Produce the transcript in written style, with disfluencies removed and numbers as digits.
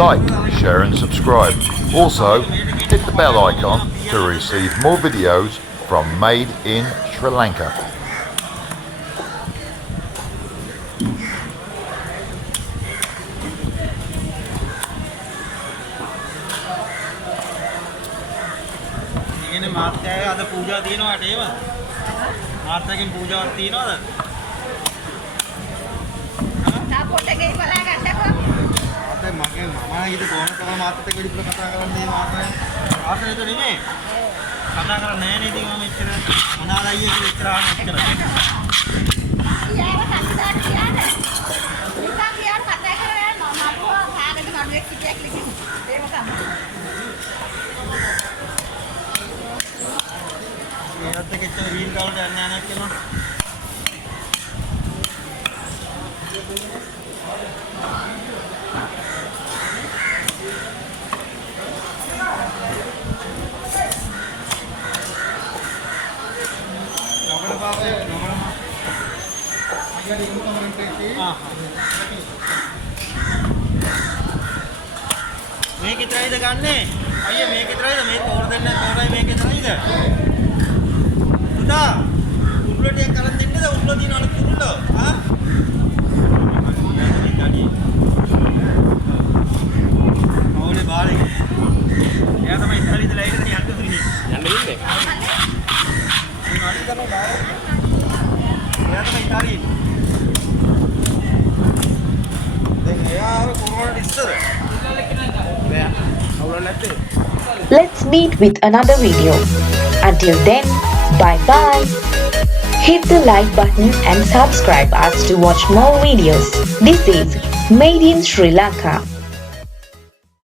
like, share and subscribe. Also, hit the bell icon to receive more videos from Made in Sri Lanka. මාත්‍යාගේ අද පූජා තියෙනවාට ඒව මාත්‍යාගෙන් පූජාවක් තියෙනවද? තා පොට්ටේ බලා ගන්නකො. මාත්‍යා මගේ මම හිත කොහොමද තමයි මාත්‍යාත් එක්ක විතර කතා කරන්නේ මාත්‍යා. ආසනෙද නෙමෙයි. කතා කරන්නේ නැහැ නේද මම එච්චර අනාලයියේ ඉස්සර ආන එච්චර. යාව කන්දා කියන්නේ. නිකන් කියන කතා කරන්නේ මම අපෝ කාගෙද නඩුවෙක් කියක් ලිකින්. ඒක තමයි. ඒත් එක්ක ඉතින් වීල් ගාවට යන්න යන්නක් කියනවා. නගර පාපේ නගර අයියා ඉන්න කමෙන්ට් එකේ මේක විතරයිද ගන්නෙ? අයියා මේක විතරයිද? මේ තෝර දෙන්න තෝරයි මේක විතරයිද? පුතා උරුල ටික කරන් දෙන්නද? උරුල දින අනිත් උරුල ආ? ඕනේ බාලේ. එයා තමයි ඉස්සරහ ඉඳලා ඒකට යන්න දුන්නේ. යන්න ඉන්නේ. මේ අනිත් කරන බාලේ. එයා තමයි ඉස්සරහ ඉන්නේ. දැන් එයා කොරෝනාට ඉස්සර. Let's meet with another video. Until then, bye bye. Hit the like button and subscribe us to watch more videos. This is Made in Sri Lanka.